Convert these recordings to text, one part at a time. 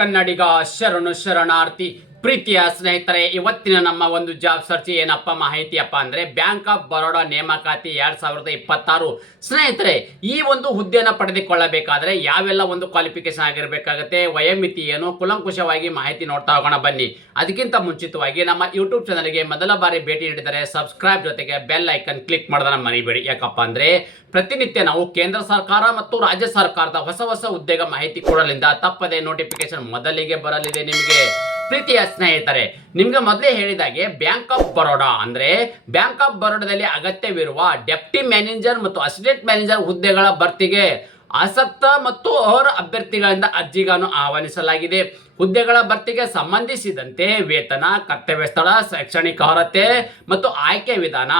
ಕನ್ನಡಿಗ ಶರಣು ಶರಣಾರ್ಥಿ. ಪ್ರೀತಿಯ ಸ್ನೇಹಿತರೆ, ಇವತ್ತಿನ ನಮ್ಮ ಒಂದು ಜಾಬ್ ಸರ್ಚ್ ಏನಪ್ಪ ಮಾಹಿತಿಯಪ್ಪ ಅಂದ್ರೆ ಬ್ಯಾಂಕ್ ಆಫ್ ಬರೋಡಾ ನೇಮಕಾತಿ 2026. ಸ್ನೇಹಿತರೆ, ಈ ಒಂದು ಹುದ್ದೆಯನ್ನು ಪಡೆದುಕೊಳ್ಳಬೇಕಾದ್ರೆ ಯಾವೆಲ್ಲ ಒಂದು ಕ್ವಾಲಿಫಿಕೇಶನ್ ಆಗಿರಬೇಕಾಗುತ್ತೆ, ವಯೋಮಿತಿ ಏನು, ಕುಲಂಕುಷವಾಗಿ ಮಾಹಿತಿ ನೋಡ್ತಾ ಹೋಗೋಣ ಬನ್ನಿ. ಅದಕ್ಕಿಂತ ಮುಂಚಿತವಾಗಿ ನಮ್ಮ ಯೂಟ್ಯೂಬ್ ಚಾನಲ್ಗೆ ಮೊದಲ ಬಾರಿ ಭೇಟಿ ನೀಡಿದರೆ ಸಬ್ಸ್ಕ್ರೈಬ್ ಜೊತೆಗೆ ಬೆಲ್ ಐಕನ್ ಕ್ಲಿಕ್ ಮಾಡೋದನ್ನ ಮರಿಬೇಡಿ. ಯಾಕಪ್ಪ ಅಂದ್ರೆ ಪ್ರತಿನಿತ್ಯ ನಾವು ಕೇಂದ್ರ ಸರ್ಕಾರ ಮತ್ತು ರಾಜ್ಯ ಸರ್ಕಾರದ ಹೊಸ ಹೊಸ ಹುದ್ದೆಗಳ ಮಾಹಿತಿ ಕೊಡಲಿಂದ ತಪ್ಪದೆ ನೋಟಿಫಿಕೇಶನ್ ಮೊದಲಿಗೆ ಬರಲಿದೆ ನಿಮಗೆ. ಪ್ರೀತಿಯ ಸ್ನೇಹಿತರೆ, ನಿಮ್ಗೆ ಮೊದಲೇ ಹೇಳಿದಾಗೆ ಬ್ಯಾಂಕ್ ಆಫ್ ಬರೋಡಾ ಅಂದ್ರೆ ಬ್ಯಾಂಕ್ ಆಫ್ ಬರೋಡಾದಲ್ಲಿ ಅಗತ್ಯವಿರುವ ಡೆಪ್ಟಿ ಮ್ಯಾನೇಜರ್ ಮತ್ತು ಅಸಿಸ್ಟೆಂಟ್ ಮ್ಯಾನೇಜರ್ ಹುದ್ದೆಗಳ ಭರ್ತಿಗೆ ಆಸಕ್ತ ಮತ್ತು ಅರ್ಹ ಅಭ್ಯರ್ಥಿಗಳಿಂದ ಅರ್ಜಿಗಳನ್ನು ಆಹ್ವಾನಿಸಲಾಗಿದೆ. ಹುದ್ದೆಗಳ ಭರ್ತಿಗೆ ಸಂಬಂಧಿಸಿದಂತೆ ವೇತನ, ಕರ್ತವ್ಯ ಸ್ಥಳ, ಶೈಕ್ಷಣಿಕ ಅರ್ಹತೆ ಮತ್ತು ಆಯ್ಕೆ ವಿಧಾನ,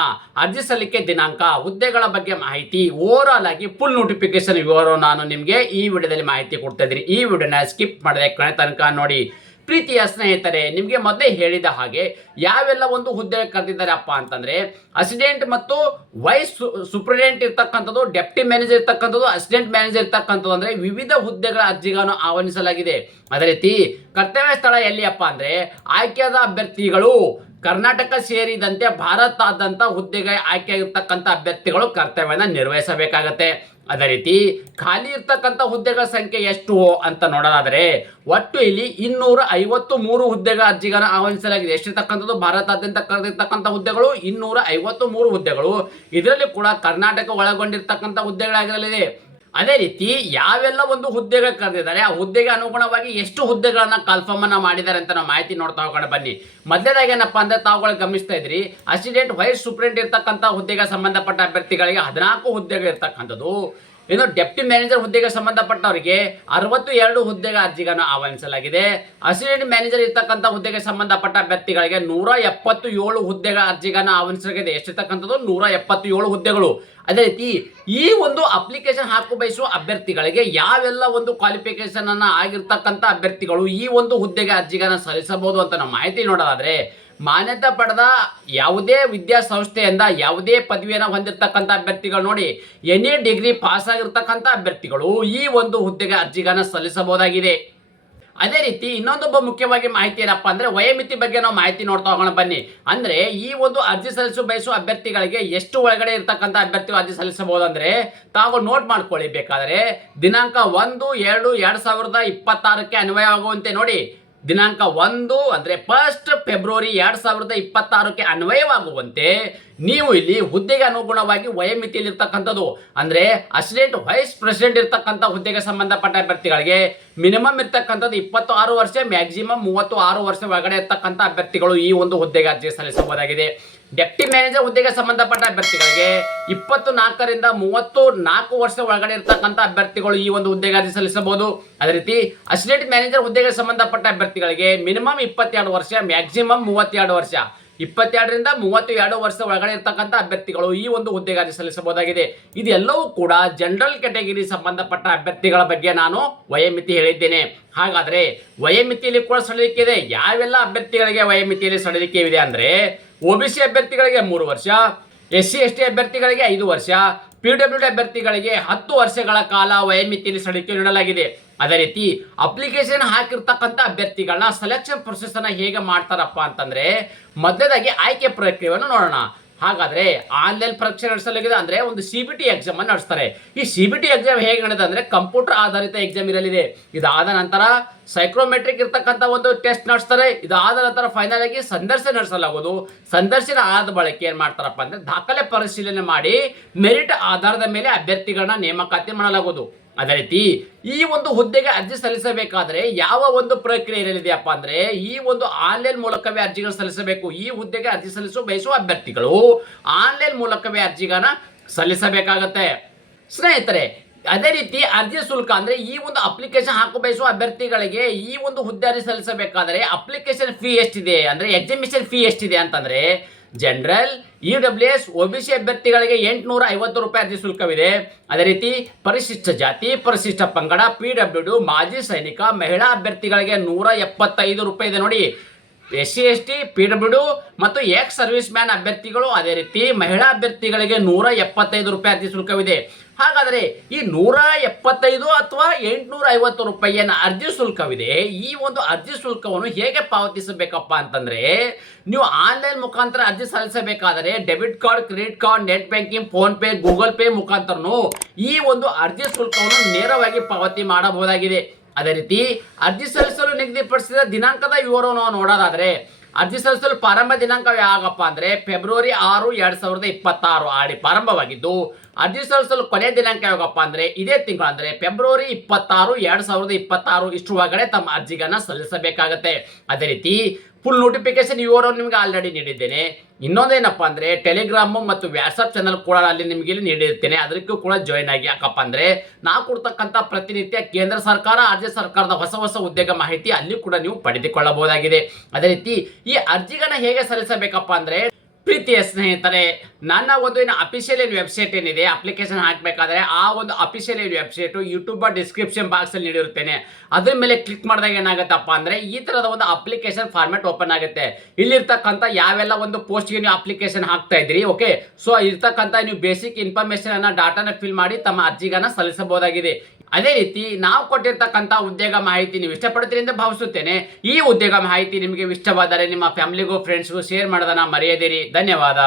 ಅರ್ಜಿ ಸಲ್ಲಿಕೆ ದಿನಾಂಕ, ಹುದ್ದೆಗಳ ಬಗ್ಗೆ ಮಾಹಿತಿ, ಓವರಾಲ್ ಆಗಿ ಫುಲ್ ನೋಟಿಫಿಕೇಶನ್ ವಿವರ ನಾನು ನಿಮಗೆ ಈ ವಿಡಿಯೋದಲ್ಲಿ ಮಾಹಿತಿ ಕೊಡ್ತಾ ಇದ್ದೀನಿ. ಈ ವಿಡಿಯೋನ ಸ್ಕಿಪ್ ಮಾಡದೆ ಕೊನೆ ತನಕ ನೋಡಿ. ಪ್ರೀತಿಯ ಸ್ನೇಹಿತರೆ, ನಿಮಗೆ ಮೊದಲೇ ಹೇಳಿದ ಹಾಗೆ ಯಾವೆಲ್ಲ ಒಂದು ಹುದ್ದೆ ಕರೆದಿದ್ದಾರಪ್ಪ ಅಂತಂದ್ರೆ ಅಸಿಸ್ಟೆಂಟ್ ಮತ್ತು ವೈಸ್ ಸೂಪರಿಂಟೆಂಡೆಂಟ್ ಇರ್ತಕ್ಕಂಥದ್ದು, ಡೆಪ್ಟಿ ಮ್ಯಾನೇಜರ್ ಇರ್ತಕ್ಕಂಥದ್ದು, ಅಸಿಸ್ಟೆಂಟ್ ಮ್ಯಾನೇಜರ್ ಇರ್ತಕ್ಕಂಥದ್ದು ಅಂದ್ರೆ ವಿವಿಧ ಹುದ್ದೆಗಳ ಅರ್ಜಿಗಳನ್ನು ಆಹ್ವಾನಿಸಲಾಗಿದೆ. ಅದೇ ರೀತಿ ಕರ್ತವ್ಯ ಸ್ಥಳ ಎಲ್ಲಿಯಪ್ಪ ಅಂದ್ರೆ ಆಯ್ಕೆಯಾದ ಅಭ್ಯರ್ಥಿಗಳು ಕರ್ನಾಟಕ ಸೇರಿದಂತೆ ಭಾರತಾದ್ಯಂತ ಹುದ್ದೆಗೆ ಆಯ್ಕೆಯಾಗಿರ್ತಕ್ಕಂಥ ಅಭ್ಯರ್ಥಿಗಳು ಕರ್ತವ್ಯನ ನಿರ್ವಹಿಸಬೇಕಾಗತ್ತೆ. ಅದೇ ರೀತಿ ಖಾಲಿ ಇರ್ತಕ್ಕಂಥ ಹುದ್ದೆಗಳ ಸಂಖ್ಯೆ ಎಷ್ಟು ಅಂತ ನೋಡೋದಾದ್ರೆ ಒಟ್ಟು ಇಲ್ಲಿ 253 ಹುದ್ದೆಗಳ ಅರ್ಜಿಗಳನ್ನು ಆಹ್ವಾನಿಸಲಾಗಿದೆ. ಎಷ್ಟಿರ್ತಕ್ಕಂಥದ್ದು ಭಾರತಾದ್ಯಂತ ಕರೆದಿರ್ತಕ್ಕಂಥ ಹುದ್ದೆಗಳು 253 ಹುದ್ದೆಗಳು. ಇದರಲ್ಲಿ ಕೂಡ ಕರ್ನಾಟಕ ಒಳಗೊಂಡಿರ್ತಕ್ಕಂಥ ಹುದ್ದೆಗಳಾಗಿರಲಿದೆ. ಅದೇ ರೀತಿ ಯಾವೆಲ್ಲ ಒಂದು ಹುದ್ದೆಗಳು ಕರೆದಿದ್ದಾರೆ, ಆ ಹುದ್ದೆಗೆ ಅನುಗುಣವಾಗಿ ಎಷ್ಟು ಹುದ್ದೆಗಳನ್ನ ಕನ್ಫರ್ಮ್ ಅನ್ನ ಮಾಡಿದ್ದಾರೆ ಅಂತ ನಾವು ಮಾಹಿತಿ ನೋಡ್ತಾ ಹೋಗೋಣ ಬನ್ನಿ. ಮೊದಲೇದಾಗಿ ಏನಪ್ಪಾ ಅಂದ್ರೆ ತಾವುಗಳು ಗಮನಿಸ್ತಾ ಇದ್ರಿ, ಅಸಿಸ್ಟೆಂಟ್ ವೈಸ್ ಸೂಪರಿಂಟ್ ಇರ್ತಕ್ಕಂಥ ಹುದ್ದೆಗೆ ಸಂಬಂಧಪಟ್ಟ ಅಭ್ಯರ್ಥಿಗಳಿಗೆ 14 ಹುದ್ದೆಗಳು ಇರ್ತಕ್ಕಂಥದ್ದು. ಇನ್ನು ಡೆಪ್ಟಿ ಮ್ಯಾನೇಜರ್ ಹುದ್ದೆಗೆ ಸಂಬಂಧಪಟ್ಟವರಿಗೆ 62 ಹುದ್ದೆಗಳ ಅರ್ಜಿಗಳನ್ನು ಆಹ್ವಾನಿಸಲಾಗಿದೆ. ಅಸಿಸ್ಟೆಂಟ್ ಮ್ಯಾನೇಜರ್ ಇರ್ತಕ್ಕಂಥ ಹುದ್ದೆಗೆ ಸಂಬಂಧಪಟ್ಟ ಅಭ್ಯರ್ಥಿಗಳಿಗೆ 177 ಹುದ್ದೆಗಳ ಅರ್ಜಿಗಳನ್ನು ಆಹ್ವಾನಿಸಲಾಗಿದೆ. ಎಷ್ಟಿರ್ತಕ್ಕಂಥದ್ದು 177 ಹುದ್ದೆಗಳು. ಅದೇ ರೀತಿ ಈ ಒಂದು ಅಪ್ಲಿಕೇಶನ್ ಹಾಕು ಬಯಸುವ ಅಭ್ಯರ್ಥಿಗಳಿಗೆ ಯಾವೆಲ್ಲ ಒಂದು ಕ್ವಾಲಿಫಿಕೇಶನ್ ಅನ್ನ ಆಗಿರ್ತಕ್ಕಂಥ ಅಭ್ಯರ್ಥಿಗಳು ಈ ಒಂದು ಹುದ್ದೆಗೆ ಅರ್ಜಿಗಳನ್ನು ಸಲ್ಲಿಸಬಹುದು ಅಂತ ನಾವು ಮಾಹಿತಿ ನೋಡೋದಾದ್ರೆ, ಮಾನ್ಯತೆ ಪಡೆದ ಯಾವುದೇ ವಿದ್ಯಾಸಂಸ್ಥೆಯಿಂದ ಯಾವುದೇ ಪದವಿಯನ್ನು ಹೊಂದಿರತಕ್ಕಂಥ ಅಭ್ಯರ್ಥಿಗಳು ನೋಡಿ, ಎನಿ ಡಿಗ್ರಿ ಪಾಸ್ ಆಗಿರ್ತಕ್ಕಂಥ ಅಭ್ಯರ್ಥಿಗಳು ಈ ಒಂದು ಹುದ್ದೆಗೆ ಅರ್ಜಿಗಳನ್ನು ಸಲ್ಲಿಸಬಹುದಾಗಿದೆ. ಅದೇ ರೀತಿ ಇನ್ನೊಂದೊಬ್ಬ ಮುಖ್ಯವಾಗಿ ಮಾಹಿತಿ ಏನಪ್ಪಾ ಅಂದ್ರೆ ವಯೋಮಿತಿ ಬಗ್ಗೆ ನಾವು ಮಾಹಿತಿ ನೋಡ್ತಾ ಹೋಗೋಣ ಬನ್ನಿ. ಅಂದ್ರೆ ಈ ಒಂದು ಅರ್ಜಿ ಬಯಸುವ ಅಭ್ಯರ್ಥಿಗಳಿಗೆ ಎಷ್ಟು ಒಳಗಡೆ ಇರ್ತಕ್ಕಂಥ ಅಭ್ಯರ್ಥಿಗಳು ಅರ್ಜಿ ಸಲ್ಲಿಸಬಹುದು ಅಂದ್ರೆ ತಾವು ನೋಟ್ ಮಾಡ್ಕೊಳ್ಳಿ ಬೇಕಾದ್ರೆ, ದಿನಾಂಕ 1/7/2026 ಅನ್ವಯವಾಗುವಂತೆ ನೋಡಿ. ದಿನಾಂಕ 1 ಅಂದ್ರೆ 1 ಫೆಬ್ರವರಿ 2026 ಅನ್ವಯವಾಗುವಂತೆ ನೀವು ಇಲ್ಲಿ ಹುದ್ದೆಗೆ ಅನುಗುಣವಾಗಿ ವಯೋಮಿತಿಯಲ್ಲಿ ಇರ್ತಕ್ಕಂಥದ್ದು ಅಂದ್ರೆ ಅಸಿಸ್ಟೆಂಟ್ ವೈಸ್ ಪ್ರೆಸಿಡೆಂಟ್ ಇರ್ತಕ್ಕಂಥ ಹುದ್ದೆಗೆ ಸಂಬಂಧಪಟ್ಟ ಅಭ್ಯರ್ಥಿಗಳಿಗೆ ಮಿನಿಮಮ್ ಇರ್ತಕ್ಕಂಥದ್ದು 26 ವರ್ಷ, ಮ್ಯಾಕ್ಸಿಮಮ್ 36 ವರ್ಷ ಒಳಗಡೆ ಇರ್ತಕ್ಕಂಥ ಅಭ್ಯರ್ಥಿಗಳು ಈ ಒಂದು ಹುದ್ದೆಗೆ ಅರ್ಜಿ ಸಲ್ಲಿಸಬಹುದಾಗಿದೆ. ಡೆಪ್ಟಿ ಮ್ಯಾನೇಜರ್ ಹುದ್ದೆಗೆ ಸಂಬಂಧಪಟ್ಟ ಅಭ್ಯರ್ಥಿಗಳಿಗೆ 24ರಿಂದ 34 ವರ್ಷ ಒಳಗಡೆ ಇರ್ತಕ್ಕಂಥ ಅಭ್ಯರ್ಥಿಗಳು ಈ ಒಂದು ಹುದ್ದೆಗೆ ಅರ್ಜಿ ಸಲ್ಲಿಸಬಹುದು. ಅದೇ ರೀತಿ ಅಸಿಸ್ಟೆಂಟ್ ಮ್ಯಾನೇಜರ್ ಹುದ್ದೆಗೆ ಸಂಬಂಧಪಟ್ಟ ಅಭ್ಯರ್ಥಿಗಳಿಗೆ ಮಿನಿಮಮ್ 22 ವರ್ಷ, ಮ್ಯಾಕ್ಸಿಮಮ್ 32 ವರ್ಷ, 22ರಿಂದ 32 ವರ್ಷ ಒಳಗಡೆ ಇರ್ತಕ್ಕಂಥ ಅಭ್ಯರ್ಥಿಗಳು ಈ ಒಂದು ಹುದ್ದೆಗೆ ಅರ್ಜಿ ಸಲ್ಲಿಸಬಹುದಾಗಿದೆ. ಇದೆಲ್ಲವೂ ಕೂಡ ಜನರಲ್ ಕ್ಯಾಟಗರಿ ಸಂಬಂಧಪಟ್ಟ ಅಭ್ಯರ್ಥಿಗಳ ಬಗ್ಗೆ ನಾನು ವಯೋಮಿತಿ ಹೇಳಿದ್ದೇನೆ. ಹಾಗಾದ್ರೆ ವಯೋಮಿತಿಯಲ್ಲಿ ಕೂಡ ಸಡಿಲಿಕೆ ಇದೆ. ಯಾವೆಲ್ಲ ಅಭ್ಯರ್ಥಿಗಳಿಗೆ ವಯೋಮಿತಿಯಲ್ಲಿ ಸಡಿಲಿಕೆ ಇದೆ ಅಂದ್ರೆ OBC ಅಭ್ಯರ್ಥಿಗಳಿಗೆ 3 ವರ್ಷ, SC ST ಅಭ್ಯರ್ಥಿಗಳಿಗೆ 5 ವರ್ಷ, PWD ಅಭ್ಯರ್ಥಿಗಳಿಗೆ 10 ವರ್ಷಗಳ ಕಾಲ ವಯೋಮಿತಿಯಲ್ಲಿ ಸಡಿಲಿಕೆ ನೀಡಲಾಗಿದೆ. ಅದೇ ರೀತಿ ಅಪ್ಲಿಕೇಶನ್ ಹಾಕಿರ್ತಕ್ಕಂಥ ಅಭ್ಯರ್ಥಿಗಳನ್ನ ಸೆಲೆಕ್ಷನ್ ಪ್ರೊಸೆಸ್ ಅನ್ನ ಹೇಗೆ ಮಾಡ್ತಾರಪ್ಪ ಅಂತಂದ್ರೆ ಮೊದಲೇದಾಗಿ ಆಯ್ಕೆ ಪ್ರಕ್ರಿಯೆಯನ್ನು ನೋಡೋಣ. ಹಾಗಾದ್ರೆ ಆನ್ಲೈನ್ ಪರೀಕ್ಷೆ ನಡೆಸಲಾಗಿದೆ ಅಂದ್ರೆ ಒಂದು CBT ಎಕ್ಸಾಮ್ ಅನ್ನು ನಡೆಸ್ತಾರೆ. ಈ CBT ಎಕ್ಸಾಮ್ ಹೇಗೆ ನಡೆದ ಅಂದ್ರೆ ಕಂಪ್ಯೂಟರ್ ಆಧಾರಿತ ಎಕ್ಸಾಮ್ ಇರಲಿದೆ. ಇದಾದ ನಂತರ ಸೈಕ್ರೋಮೆಟ್ರಿಕ್ ಇರ್ತಕ್ಕಂಥ ಒಂದು ಟೆಸ್ಟ್ ನಡೆಸ್ತಾರೆ. ಇದಾದ ನಂತರ ಫೈನಲ್ ಆಗಿ ಸಂದರ್ಶನ ನಡೆಸಲಾಗುವುದು. ಸಂದರ್ಶನ ಆದ ಬಳಿಕ ಏನ್ ಮಾಡ್ತಾರಪ್ಪ ಅಂದ್ರೆ ದಾಖಲೆ ಪರಿಶೀಲನೆ ಮಾಡಿ ಮೆರಿಟ್ ಆಧಾರದ ಮೇಲೆ ಅಭ್ಯರ್ಥಿಗಳನ್ನ ನೇಮಕಾತಿ ಮಾಡಲಾಗುವುದು. ಅದೇ ರೀತಿ ಈ ಒಂದು ಹುದ್ದೆಗೆ ಅರ್ಜಿ ಸಲ್ಲಿಸಬೇಕಾದ್ರೆ ಯಾವ ಒಂದು ಪ್ರಕ್ರಿಯೆ ಇರಲಿದೆಯಪ್ಪ ಅಂದ್ರೆ ಈ ಒಂದು ಆನ್ಲೈನ್ ಮೂಲಕವೇ ಅರ್ಜಿಗಳನ್ನು ಸಲ್ಲಿಸಬೇಕು. ಈ ಹುದ್ದೆಗೆ ಅರ್ಜಿ ಬಯಸುವ ಅಭ್ಯರ್ಥಿಗಳು ಆನ್ಲೈನ್ ಮೂಲಕವೇ ಅರ್ಜಿಗಳನ್ನ ಸಲ್ಲಿಸಬೇಕಾಗತ್ತೆ ಸ್ನೇಹಿತರೆ. ಅದೇ ರೀತಿ ಅರ್ಜಿ ಶುಲ್ಕ ಅಂದ್ರೆ ಈ ಒಂದು ಅಪ್ಲಿಕೇಶನ್ ಹಾಕು ಬಯಸುವ ಅಭ್ಯರ್ಥಿಗಳಿಗೆ ಈ ಒಂದು ಹುದ್ದೆ ಅರ್ಜಿ ಸಲ್ಲಿಸಬೇಕಾದ್ರೆ ಅಪ್ಲಿಕೇಶನ್ ಫೀ ಎಷ್ಟಿದೆ ಅಂದ್ರೆ ಎಕ್ಸಿಬಿಷನ್ ಫೀ ಎಷ್ಟಿದೆ ಅಂತಂದ್ರೆ ಜನರಲ್, EWS, OBC ಅಭ್ಯರ್ಥಿಗಳಿಗೆ 850 ರೂಪಾಯಿ ಅರ್ಜಿ ಶುಲ್ಕವಿದೆ. ಅದೇ ರೀತಿ ಪರಿಶಿಷ್ಟ ಜಾತಿ, ಪರಿಶಿಷ್ಟ ಪಂಗಡ, PWD, ಮಾಜಿ ಸೈನಿಕ, ಮಹಿಳಾ ಅಭ್ಯರ್ಥಿಗಳಿಗೆ 175 ರೂಪಾಯಿ ಇದೆ ನೋಡಿ. SC ST PWD ಮತ್ತು ಎಕ್ಸ್ ಸರ್ವಿಸ್ ಮ್ಯಾನ್ ಅಭ್ಯರ್ಥಿಗಳು, ಅದೇ ರೀತಿ ಮಹಿಳಾ ಅಭ್ಯರ್ಥಿಗಳಿಗೆ 175 ರೂಪಾಯಿ ಅರ್ಜಿ ಶುಲ್ಕವಿದೆ. ಹಾಗಾದರೆ ಈ 175 ಅಥವಾ 850 ರೂಪಾಯಿಯ ಅರ್ಜಿ ಶುಲ್ಕವಿದೆ. ಈ ಒಂದು ಅರ್ಜಿ ಶುಲ್ಕವನ್ನು ಹೇಗೆ ಪಾವತಿಸಬೇಕಪ್ಪ ಅಂತಂದ್ರೆ, ನೀವು ಆನ್ಲೈನ್ ಮುಖಾಂತರ ಅರ್ಜಿ ಸಲ್ಲಿಸಬೇಕಾದರೆ debit card, credit card, net banking, PhonePe, Google Pay ಮುಖಾಂತರನು ಈ ಒಂದು ಅರ್ಜಿ ಶುಲ್ಕವನ್ನು ನೇರವಾಗಿ ಪಾವತಿ ಮಾಡಬಹುದಾಗಿದೆ. ಅದೇ ರೀತಿ ಅರ್ಜಿ ಸಲ್ಲಿಸಲು ನಿಗದಿಪಡಿಸಿದ ದಿನಾಂಕದ ವಿವರವನ್ನು ನೋಡೋದಾದ್ರೆ, ಅರ್ಜಿ ಸಲ್ಲಿಸಲು ಪ್ರಾರಂಭ ದಿನಾಂಕ ಯಾವಾಗಪ್ಪ ಅಂದ್ರೆ ಫೆಬ್ರವರಿ 6, 2026 ಆಡಿ ಪ್ರಾರಂಭವಾಗಿದ್ದು, ಅರ್ಜಿ ಸಲ್ಲಿಸಲು ಕೊನೆಯ ದಿನಾಂಕ ಯಾವಾಗಪ್ಪ ಅಂದ್ರೆ ಇದೇ ತಿಂಗಳು ಅಂದ್ರೆ ಫೆಬ್ರವರಿ 26, 2026 ಇಷ್ಟು ಒಳಗಡೆ ತಮ್ಮ ಅರ್ಜಿಗಳನ್ನ ಸಲ್ಲಿಸಬೇಕಾಗತ್ತೆ. ಅದೇ ರೀತಿ ಫುಲ್ ನೋಟಿಫಿಕೇಶನ್ ವಿವರವನ್ನು ನಿಮಗೆ ಆಲ್ರೆಡಿ ನೀಡಿದ್ದೇನೆ. ಇನ್ನೊಂದೇನಪ್ಪ ಅಂದ್ರೆ ಟೆಲಿಗ್ರಾಮ್ ಮತ್ತು ವಾಟ್ಸ್ಆಪ್ ಚಾನಲ್ ಕೂಡ ಅಲ್ಲಿ ನಿಮಗೆ ಇಲ್ಲಿ ನೀಡಿರ್ತೇನೆ, ಅದಕ್ಕೂ ಕೂಡ ಜಾಯಿನ್ ಆಗಿ. ಯಾಕಪ್ಪ ಅಂದ್ರೆ ನಾವು ಕೊಡ್ತಕ್ಕಂಥ ಪ್ರತಿನಿತ್ಯ ಕೇಂದ್ರ ಸರ್ಕಾರ, ರಾಜ್ಯ ಸರ್ಕಾರದ ಹೊಸ ಉದ್ಯೋಗ ಮಾಹಿತಿ ಅಲ್ಲಿ ಕೂಡ ನೀವು ಪಡೆದುಕೊಳ್ಳಬಹುದಾಗಿದೆ. ಅದೇ ರೀತಿ ಈ ಅರ್ಜಿಗಳನ್ನ ಹೇಗೆ ಸಲ್ಲಿಸಬೇಕಪ್ಪ ಅಂದ್ರೆ, ಪ್ರೀತಿಯ ಸ್ನೇಹಿತರೆ, ನನ್ನ ಒಂದು ಅಫಿಷಿಯಲ್ ವೆಬ್ಸೈಟ್ ಏನಿದೆ, ಅಪ್ಲಿಕೇಶನ್ ಹಾಕಬೇಕಾದ್ರೆ ಆ ಒಂದು official website YouTube description box ಅಲ್ಲಿ ನೀಡಿರುತ್ತೇನೆ. ಅದ್ರ ಮೇಲೆ ಕ್ಲಿಕ್ ಮಾಡಿದಾಗ ಏನಾಗುತ್ತಪ್ಪ ಅಂದ್ರೆ ಈ ತರದ ಒಂದು ಅಪ್ಲಿಕೇಶನ್ ಫಾರ್ಮೆಟ್ ಓಪನ್ ಆಗುತ್ತೆ. ಇಲ್ಲಿರ್ತಕ್ಕಂಥ ಯಾವೆಲ್ಲ ಒಂದು ಪೋಸ್ಟ್ಗೆ ನೀವು ಅಪ್ಲಿಕೇಶನ್ ಹಾಕ್ತಾ ಇದ್ರಿ, ಓಕೆ, ಸೊ ಇರ್ತಕ್ಕಂಥ ನೀವು ಬೇಸಿಕ್ ಇನ್ಫಾರ್ಮೇಶನ್ ಅನ್ನ ಡಾಟಾನ ಫಿಲ್ ಮಾಡಿ ತಮ್ಮ ಅರ್ಜಿಗಳನ್ನ ಸಲ್ಲಿಸಬಹುದಾಗಿದೆ. ಅದೇ ರೀತಿ ನಾವು ಕೊಟ್ಟಿರ್ತಕ್ಕಂಥ ಉದ್ಯೋಗ ಮಾಹಿತಿ ನೀವು ಇಷ್ಟಪಡ್ತೀರಿ ಎಂದು ಭಾವಿಸುತ್ತೇನೆ. ಈ ಉದ್ಯೋಗ ಮಾಹಿತಿ ನಿಮಗೆ ಇಷ್ಟವಾದರೆ ನಿಮ್ಮ ಫ್ಯಾಮಿಲಿಗೂ ಫ್ರೆಂಡ್ಸ್ಗೂ ಶೇರ್ ಮಾಡೋದನ್ನ ಮರೆಯದಿರಿ. ಧನ್ಯವಾದ.